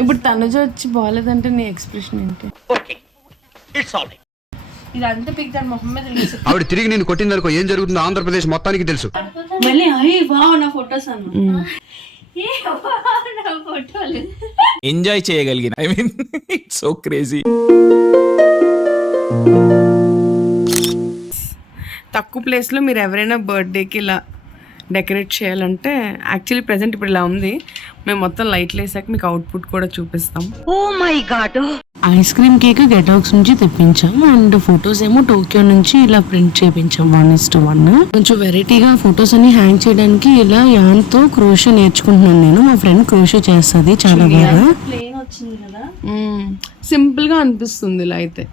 ఇప్పుడు తనుజ వచ్చి బాగాలేదంటే నీ ఎక్స్ప్రెషన్ ఏంటి? ఇదంతా పిక్ దాని మొహం మీద ఆవిడ తిరిగి నేను కొట్టిందనుకో ఏం జరుగుతుందో ఆంధ్రప్రదేశ్ మొత్తానికి తెలుసు. మళ్ళీ అయ్యి వావ్ నా ఫొటోస్ అన్న ఎంజాయ్ చేయగలిగిన I mean it's so crazy. తక్కువ ప్లేస్లో మీరు ఎవరైనా బర్త్డేకి ఇలా డెకరేట్ చేయాలంటే యాక్చువల్లీ ప్రెసెంట్ ఇప్పుడు ఇలా ఉంది. మేము మొత్తం లైట్లు వేసాక మీకు అవుట్పుట్ కూడా చూపిస్తాం. Oh my God. Ice cream cake గెటాక్స్ నుంచి తెప్పించాం అండ్ ఫొటోస్ ఏమో టోక్యో నుంచి ఇలా ప్రింట్ చేయించాం 1:1. కొంచెం వెరైటీగా ఫొటోస్ అన్ని హ్యాంగ్ చేయడానికి ఇలా యాన్తో క్రోషో నేర్చుకుంటున్నాను నేను. మా ఫ్రెండ్ క్రోషో చేస్తుంది చాలా బాగా. ప్లేన్ వచ్చింది కదా, సింపుల్ గా అనిపిస్తుంది ఇలా అయితే.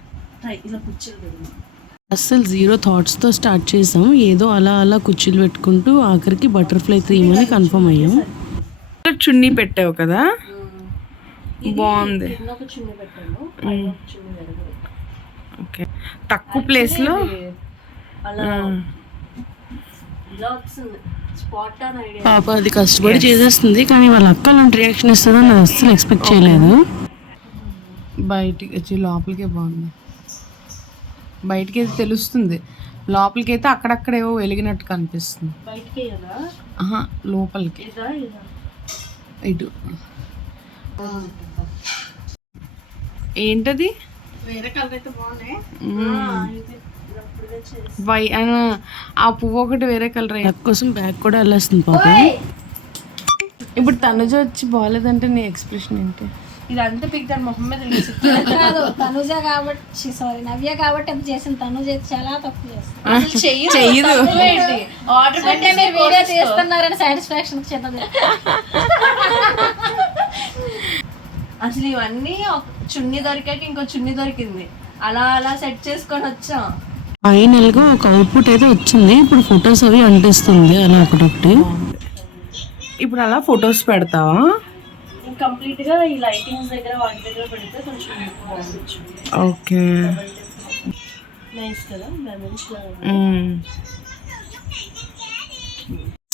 ఇలా కూర్చోలేదు అస్సలు 0 థాట్స్తో స్టార్ట్ చేసాం. ఏదో అలా అలా కుర్చీలు పెట్టుకుంటూ ఆఖరికి బటర్ఫ్లై థీమ్ అని కన్ఫర్మ్ అయ్యాం. చున్నీ పెట్టావు కదా, బాగుంది. ఓకే, తక్కువ ప్లేస్లో పాప అది కష్టపడి చేసేస్తుంది, కానీ వాళ్ళ అక్క అలాంటి రియాక్షన్ ఇస్తుందని నేను అస్సలు ఎక్స్పెక్ట్ చేయలేదు. బయటికి వచ్చి లోపలికే బాగుంది. బయటికి అయితే తెలుస్తుంది, లోపలికి అయితే అక్కడక్కడేవో వెలిగినట్టు కనిపిస్తుంది. లోపలికి ఇటు ఏంటది వేరే కలర్ అయితే బాగున్నాయి. ఆ పువ్వు ఒకటి వేరే కలర్ కోసం బ్యాగ్ కూడా వెళ్ళేస్తుంది పాప. ఇప్పుడు తనుజ వచ్చి బాగాలేదంటే నీ ఎక్స్ప్రెషన్ ఏంటి? ఇదంతా పిక్ దాని మొహం మీద కాదు తనుజ కాబట్టి సారీ నవ్య కాబట్టి అది చేసిన తనుజ చాలా తప్పు చేస్తుంది. చెయ్యదు. ఆర్డర్ అంటే మీరు వీడియో తీస్తున్నారని సాటిస్ఫాక్షన్ చిన్నది. అసలు ఇవన్నీ చున్నీ దొరికాక ఇంకో చున్నీ దొరికింది, అలా అలా సెట్ చేసుకొని వచ్చాం. ఫైనల్ గా ఒక అవుట్పుట్ అయితే వచ్చింది. ఇప్పుడు ఫొటోస్ అవి అంటిస్తుంది అలా ఒకటొకటి. ఇప్పుడు అలా ఫొటోస్ పెడతావా? కంప్లీట్ గా ఈ లైటింగ్స్ దగ్గర వాటి దగ్గర పెడితే కొంచెం బాగుండొచ్చు. ఓకే, నైస్ కదా.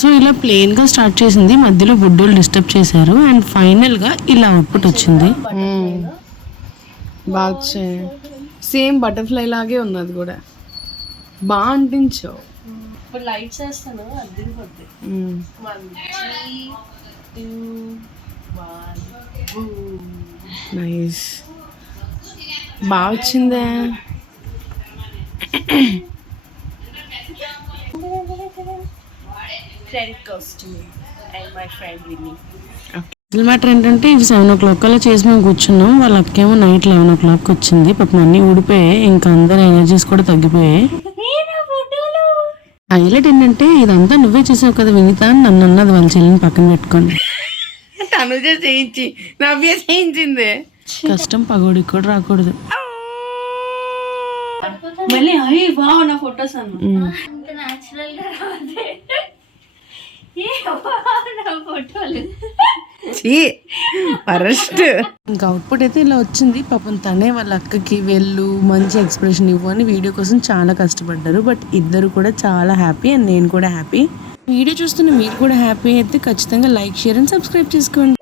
సో ఇలా ప్లెయిన్ గా స్టార్ట్ చేసింది, మధ్యలో బుడ్డోళ్ళు డిస్టర్బ్ చేశారు అండ్ ఫైనల్ గా ఇలా అవుట్పుట్ వచ్చింది. బాగా సేమ్ బటర్ఫ్లై లాగే ఉన్నది కూడా, బాగా అంటించావు. ఇప్పుడు లైట్స్ వేస్తాను అద్దరిపోద్ది. 1 2 1 నైస్, బాగా వచ్చిందే. Friend costume and my friend Winnie. అసలు మ్యాటర్ ఏంటంటే ఇవి 7 o'clock అలా చేసి మేము కూర్చున్నాం. వాళ్ళ అక్కేమో నైట్ 11 o'clock వచ్చింది. పాపం అన్నీ ఊడిపోయాయి, ఇంకా అందరు ఎనర్జీస్ కూడా తగ్గిపోయాయి. హైలైట్ ఏంటంటే ఇదంతా నువ్వే చేసావు కదా వినీత అని నన్ను అన్నది వాళ్ళ చెల్లిని పక్కన పెట్టుకోండి. తనుజ చేయించి నవ్య చేయించింది. కష్టం పగోడికి కూడా రాకూడదు. మళ్ళీ అయ్యి వావ్ నా ఫొటోస్ అన్న ఇంకా అవుట్పుట్ అయితే ఇలా వచ్చింది. పాపం తనే వాళ్ళ అక్కకి వెళ్ళు మంచి ఎక్స్ప్రెషన్ ఇవ్వు అని వీడియో కోసం చాలా కష్టపడ్డారు. బట్ ఇద్దరు కూడా చాలా హ్యాపీ అండ్ నేను కూడా హ్యాపీ. వీడియో చూస్తున్న మీరు కూడా హ్యాపీ అయితే ఖచ్చితంగా లైక్, షేర్ అండ్ సబ్స్క్రైబ్ చేసుకోండి.